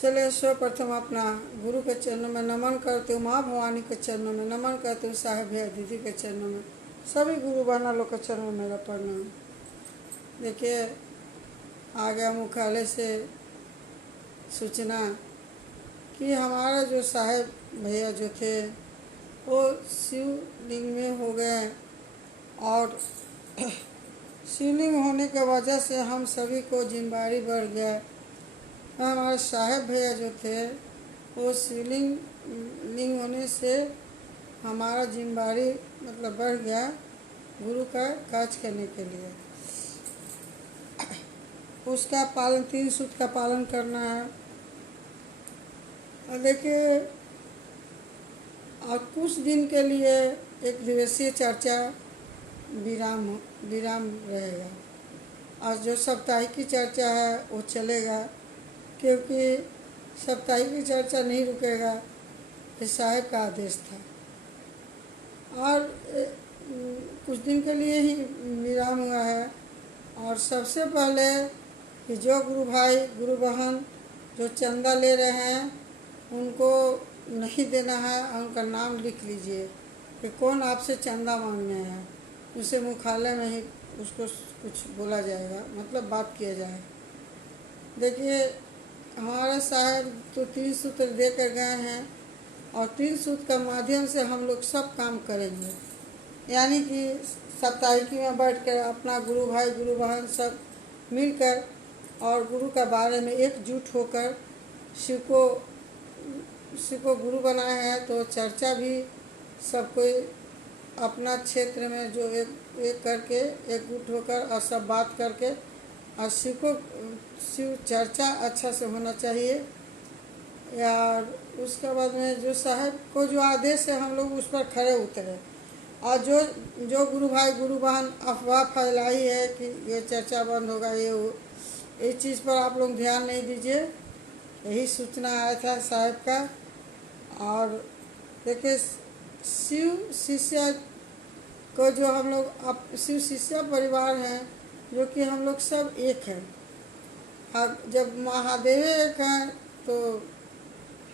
चलिए सर्वप्रथम अपना गुरु के चरणों में नमन करती हूँ, माँ भवानी के चरणों में नमन करती हूँ, साहेब भैया दीदी के चरणों में, सभी गुरु बहना लोग के चरणों में मेरा प्रणाम। देखिए आ गया मुख्यालय से सूचना कि हमारा जो साहेब भैया जो थे वो शिवलिंग में हो गए और शिवलिंग होने की वजह से हम सभी को जिम्मेदारी बढ़ गया। हमारे साहेब भैया जो थे वो शिवलिंग होने से हमारा जिम्मेदारी मतलब बढ़ गया गुरु का कार्य करने के लिए। उसका पालन 3 सूत्र का पालन करना है। और देखिए और कुछ दिन के लिए एक दिवसीय चर्चा विराम रहेगा। आज जो साप्ताहिक की चर्चा है वो चलेगा, क्योंकि साप्ताहिक की चर्चा नहीं रुकेगा, ये साहेब का आदेश था। और कुछ दिन के लिए ही विराम हुआ है। और सबसे पहले कि जो गुरु भाई गुरु बहन जो चंदा ले रहे हैं उनको नहीं देना है, और उनका नाम लिख लीजिए कि कौन आपसे चंदा मांगने हैं। उसे मुख्यालय में ही उसको कुछ बोला जाएगा, मतलब बात किया जाएगा। देखिए हमारे साहब तो 3 सूत्र दे कर गए हैं और 3 सूत्र का माध्यम से हम लोग सब काम करेंगे। यानी कि साप्ताहिकी में बैठकर अपना गुरु भाई गुरु बहन सब मिलकर और गुरु के बारे में एकजुट होकर शिव को गुरु बनाए हैं, तो चर्चा भी सब कोई अपना क्षेत्र में जो एक करके एकजुट होकर और सब बात करके और शिव चर्चा अच्छा से होना चाहिए। यार उसके बाद में जो साहब को जो आदेश है हम लोग उस पर खड़े उतरे। और जो गुरु भाई गुरु बहन अफवाह फैलाई है कि ये चर्चा बंद होगा, ये वो, इस चीज़ पर आप लोग ध्यान नहीं दीजिए। यही सूचना आया था साहब का। और देखिए शिव शिष्य को जो हम लोग शिव शिष्य परिवार हैं, जो कि हम लोग सब एक हैं। अब जब महादेव एक हैं तो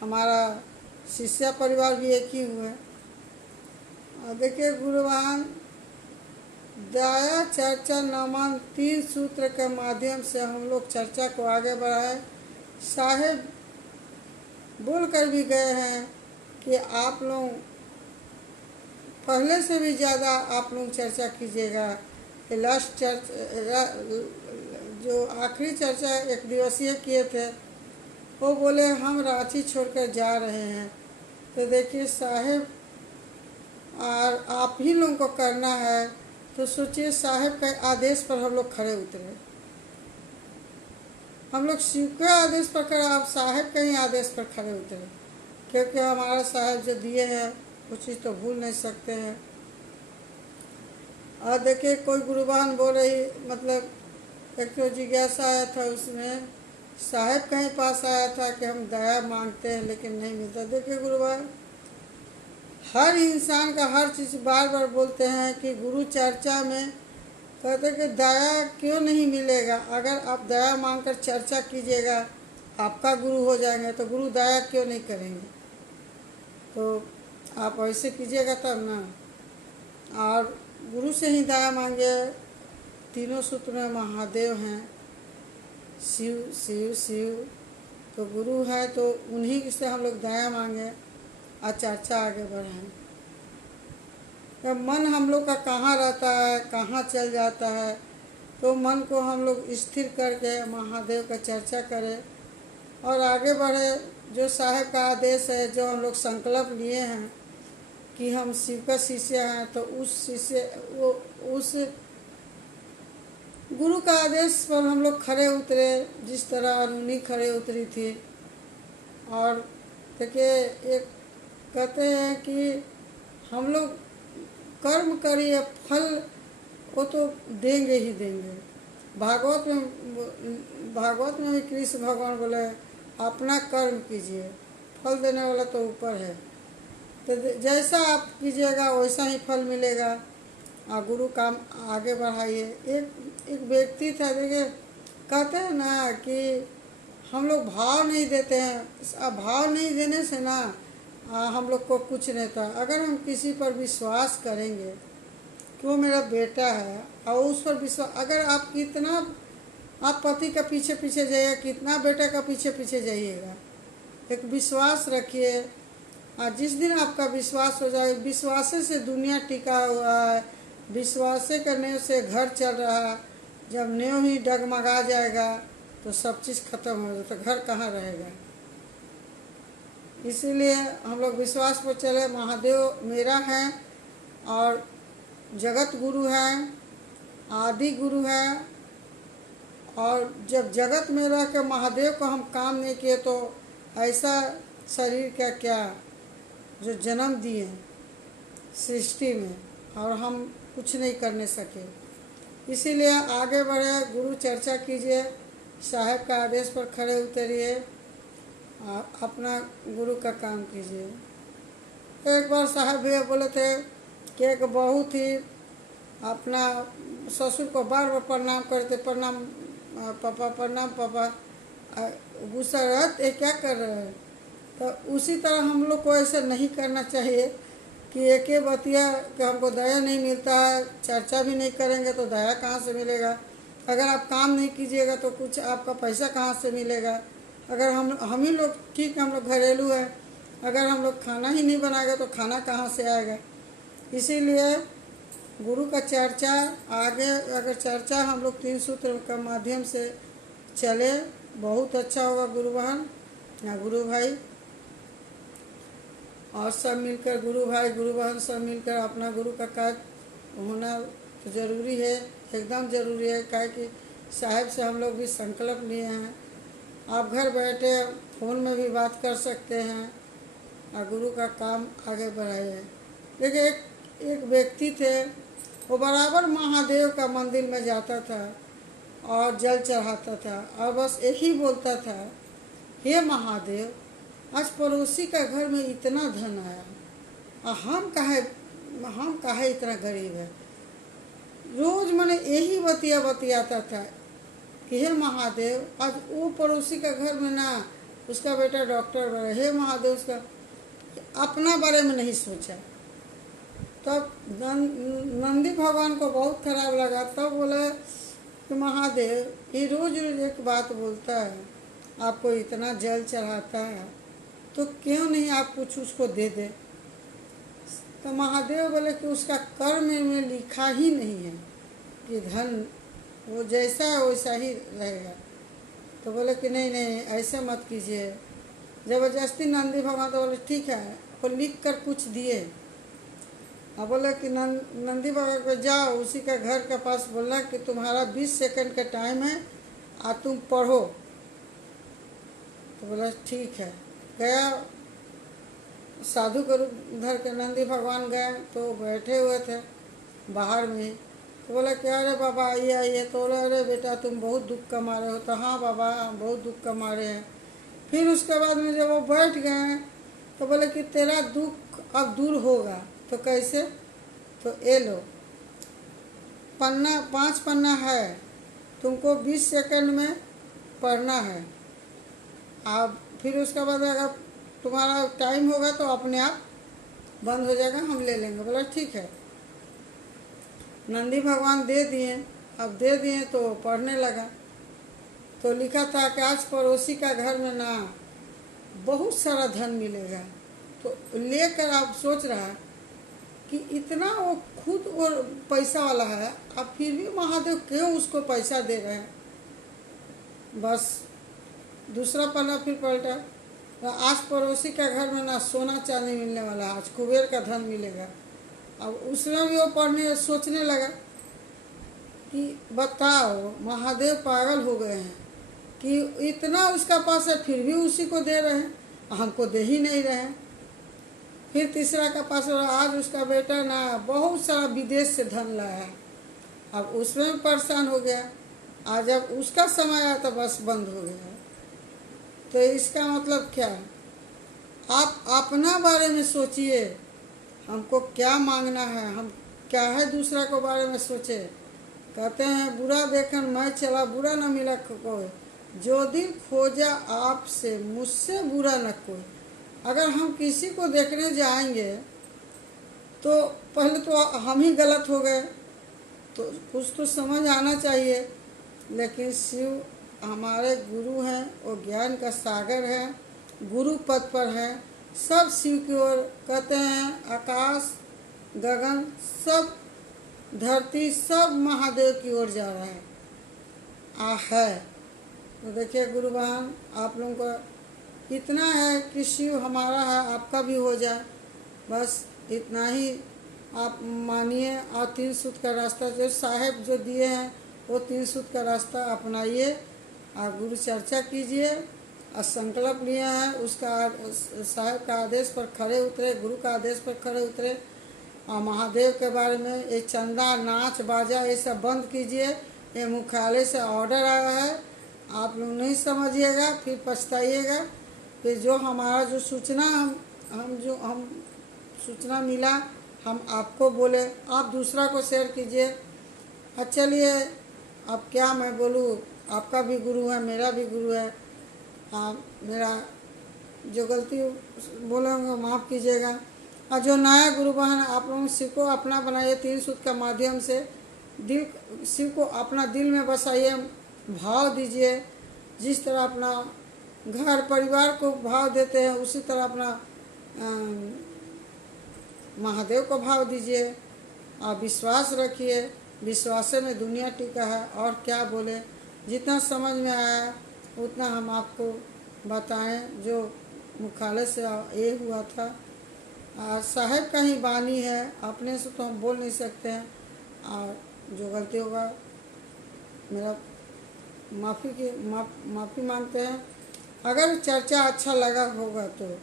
हमारा शिष्य परिवार भी एक ही हुआ। और देखिए गुरुवान दया चर्चा नमन 3 सूत्र के माध्यम से हम लोग चर्चा को आगे बढ़ाए। साहेब बोल कर भी गए हैं कि आप लोग पहले से भी ज़्यादा आप लोग चर्चा कीजिएगा। लास्ट जो आखिरी चर्चा 1 दिवसीय किए थे वो बोले हम रांची छोड़कर जा रहे हैं। तो देखिए साहेब और आप ही लोगों को करना है, तो सोचिए साहेब के आदेश पर हम लोग खड़े उतरे। हम लोग शिव के आदेश पर खड़े, आप साहेब के ही आदेश पर खड़े उतरे, क्योंकि हमारा साहेब जो दिए हैं वो चीज़ तो भूल नहीं सकते हैं। और देखिए कोई गुरुबान बोल रही, मतलब एक तो जिज्ञासा आया था, उसमें साहेब कहीं पास आया था कि हम दया मांगते हैं लेकिन नहीं मिलता। देखिए गुरुबान हर इंसान का हर चीज़ बार बार बोलते हैं कि गुरु चर्चा में कहते कि दया क्यों नहीं मिलेगा। अगर आप दया मांगकर चर्चा कीजिएगा आपका गुरु हो जाएंगे, तो गुरु दया क्यों नहीं करेंगे। तो आप ऐसे कीजिएगा तब ना। और गुरु से ही दया मांगे। 3 सूत्र में महादेव हैं, शिव शिव शिव, तो गुरु है तो उन्हीं से हम लोग दया मांगे और चर्चा आगे बढ़ाएं। जब मन हम लोग का कहाँ रहता है, कहाँ चल जाता है, तो मन को हम लोग स्थिर करके महादेव का चर्चा करें और आगे बढ़े। जो साहेब का आदेश है, जो हम लोग संकल्प लिए हैं कि हम शिव का शिष्य हैं, तो उस गुरु का आदेश पर हम लोग खड़े उतरे, जिस तरह अरुणी खड़े उतरी थी। और देखिए एक कहते हैं कि हम लोग कर्म करिए, फल वो तो देंगे ही देंगे। भागवत में भी कृष्ण भगवान बोले अपना कर्म कीजिए, फल देने वाला तो ऊपर है। तो जैसा आप कीजिएगा वैसा ही फल मिलेगा। और गुरु काम आगे बढ़ाइए। एक व्यक्ति था, देखिए कहते हैं ना कि हम लोग भाव नहीं देते हैं। भाव नहीं देने से ना हम लोग को कुछ नहीं था। अगर हम किसी पर विश्वास करेंगे कि वो मेरा बेटा है और उस पर विश्वास, अगर आप कितना आप पति का पीछे पीछे जाइएगा, कितना बेटा का पीछे पीछे जाइएगा, एक विश्वास रखिए। और जिस दिन आपका विश्वास हो जाए, विश्वास से दुनिया टिका हुआ है, विश्वास करने से घर चल रहा है। जब नींव ही डगमगा जाएगा तो सब चीज़ खत्म हो जाता, घर कहाँ रहेगा। इसीलिए हम लोग विश्वास पर चले। महादेव मेरा है और जगत गुरु है, आदि गुरु है। और जब जगत में रह कर महादेव को हम काम नहीं किए तो ऐसा शरीर का क्या जो जन्म दिए सृष्टि में और हम कुछ नहीं करने सके। इसीलिए आगे बढ़े, गुरु चर्चा कीजिए, साहब का आदेश पर खड़े उतरिए, अपना गुरु का काम कीजिए। एक बार साहब भैया बोले थे कि एक बहुत ही अपना ससुर को बार बार प्रणाम करते, प्रणाम पापा, प्रणाम पापा। गुस्सा रहते क्या कर रहे हैं। तो उसी तरह हम लोग को ऐसा नहीं करना चाहिए कि एक ही बतिया कि हमको दया नहीं मिलता है, चर्चा भी नहीं करेंगे तो दया कहाँ से मिलेगा। अगर आप काम नहीं कीजिएगा तो कुछ आपका पैसा कहाँ से मिलेगा। अगर हम ही लोग, ठीक हम लोग घरेलू है, अगर हम लोग खाना ही नहीं बनाएगा तो खाना कहाँ से आएगा। इसीलिए गुरु का चर्चा आगे, अगर चर्चा हम लोग 3 सूत्र का माध्यम से चले बहुत अच्छा होगा। गुरु बहन या गुरु भाई और सब मिलकर, गुरु भाई गुरु बहन सब मिलकर अपना गुरु का कार्य होना तो ज़रूरी है, एकदम ज़रूरी है। काहे कि साहब से हम लोग भी संकल्प लिए हैं। आप घर बैठे फ़ोन में भी बात कर सकते हैं और गुरु का काम आगे बढ़ाइए। देखिए एक व्यक्ति थे, वो बराबर महादेव का मंदिर में जाता था और जल चढ़ाता था और बस यही बोलता था, हे महादेव, आज पड़ोसी का घर में इतना धन आया और हम काहे इतना गरीब है। रोज मैंने यही बतियाता था कि हे महादेव, आज वो पड़ोसी का घर में ना उसका बेटा डॉक्टर बना, हे महादेव, उसका अपना बारे में नहीं सोचा। तब नंदी भगवान को बहुत खराब लगा। तब बोला कि महादेव ये रोज रोज एक बात बोलता है, आपको इतना जल चढ़ाता है तो क्यों नहीं आप कुछ उसको दे दे। तो महादेव बोले कि उसका कर्म में लिखा ही नहीं है कि धन वो जैसा है वैसा ही रहेगा। तो बोले कि नहीं नहीं ऐसे मत कीजिए। ज़बरदस्ती नंदी भगवान तो बोले ठीक है, वो लिख कर कुछ दिए। अब बोला कि नंदी बाबा को जाओ, उसी का घर के पास बोलना कि तुम्हारा 20 सेकंड का टाइम है और तुम पढ़ो। तो बोला ठीक है। गया, साधु के रूप धर के नंदी भगवान गए तो बैठे हुए थे बाहर में। तो बोला कि अरे बाबा आइए आइए। तो बोला अरे बेटा तुम बहुत दुख का मारे हो। तो हाँ बाबा हम बहुत दुख का मारे हैं। फिर उसके बाद में जब वो बैठ गए तो बोले कि तेरा दुख अब दूर होगा। तो कैसे? तो ये लो पन्ना, 5 पन्ना है, तुमको 20 सेकंड में पढ़ना है। अब फिर उसके बाद अगर तुम्हारा टाइम होगा तो अपने आप बंद हो जाएगा, हम ले लेंगे। बोला ठीक है। नंदी भगवान दे दिए। अब दे दिए तो पढ़ने लगा। तो लिखा था कि आज पड़ोसी का घर में ना बहुत सारा धन मिलेगा। तो लेकर आप सोच रहा है कि इतना वो खुद और पैसा वाला है, अब फिर भी महादेव क्यों उसको पैसा दे रहे हैं। बस दूसरा पन्ना फिर पलटा, आज पड़ोसी का घर में ना सोना चांदी मिलने वाला है, आज कुबेर का धन मिलेगा। अब उसमें भी वो पढ़ने सोचने लगा कि बताओ महादेव पागल हो गए हैं कि इतना उसका पास है फिर भी उसी को दे रहे हैं, हमको दे ही नहीं रहे हैं। फिर तीसरा का पास, आज उसका बेटा ना बहुत सारा विदेश से धन लाया है। अब उसमें भी परेशान हो गया। आज जब उसका समय आया तो बस बंद हो गया। तो इसका मतलब क्या? आप अपना बारे में सोचिए, हमको क्या मांगना है, हम क्या है दूसरा को बारे में सोचे। कहते हैं बुरा देखन मैं चला, बुरा न मिला कोई। जो दिल खोजा आपसे, मुझसे बुरा न कोई। अगर हम किसी को देखने जाएंगे तो पहले तो हम ही गलत हो गए, तो कुछ तो समझ आना चाहिए। लेकिन शिव हमारे गुरु हैं, वो ज्ञान का सागर है, गुरु पद पर हैं। सब शिव की ओर कहते हैं, आकाश गगन सब, धरती सब महादेव की ओर जा रहा है। तो देखिए गुरुवान, आप लोगों का इतना है कि शिव हमारा है, आपका भी हो जाए, बस इतना ही आप मानिए। और 3 सूत्र का रास्ता जो साहेब जो दिए हैं, वो 3 सूत्र का रास्ता अपनाइए और गुरु चर्चा कीजिए और संकल्प लिए हैं उसका, साहेब का आदेश पर खड़े उतरे, गुरु का आदेश पर खड़े उतरे। और महादेव के बारे में ये चंदा नाच बाजा ये सब बंद कीजिए। ये मुख्यालय से ऑर्डर आया है, आप लोग नहीं समझिएगा फिर पछताइएगा। फिर जो हमारा जो सूचना हम सूचना मिला, हम आपको बोले, आप दूसरा को शेयर कीजिए। अच्छा चलिए, अब क्या मैं बोलूँ, आपका भी गुरु है, मेरा भी गुरु है। आप मेरा जो गलती बोलेंगे माफ़ कीजिएगा। और जो नया गुरु बहन, आप लोग शिव को अपना बनाइए 3 सूत्र का माध्यम से। दिल शिव को अपना दिल में बसाइए, भाव दीजिए। जिस तरह अपना घर परिवार को भाव देते हैं, उसी तरह अपना महादेव को भाव दीजिए और विश्वास रखिए। विश्वास में दुनिया टिका है, और क्या बोले। जितना समझ में आया उतना हम आपको बताएं। जो मुख्यालय से ये हुआ था, साहेब का ही बानी है, अपने से तो हम बोल नहीं सकते हैं। और जो गलती होगा मेरा माफ़ी मांगते हैं। अगर चर्चा अच्छा लगा होगा तो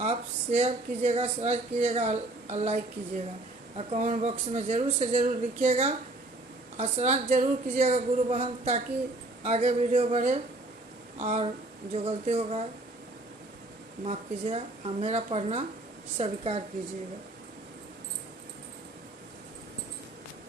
आप शेयर कीजिएगा, सब्सक्राइब कीजिएगा और लाइक कीजिएगा और कमेंट बॉक्स में ज़रूर से ज़रूर लिखिएगा और सब्सक्राइब जरूर कीजिएगा गुरु बहन, ताकि आगे वीडियो बढ़े। और जो गलती होगा माफ़ कीजिएगा और मेरा पढ़ना स्वीकार कीजिएगा।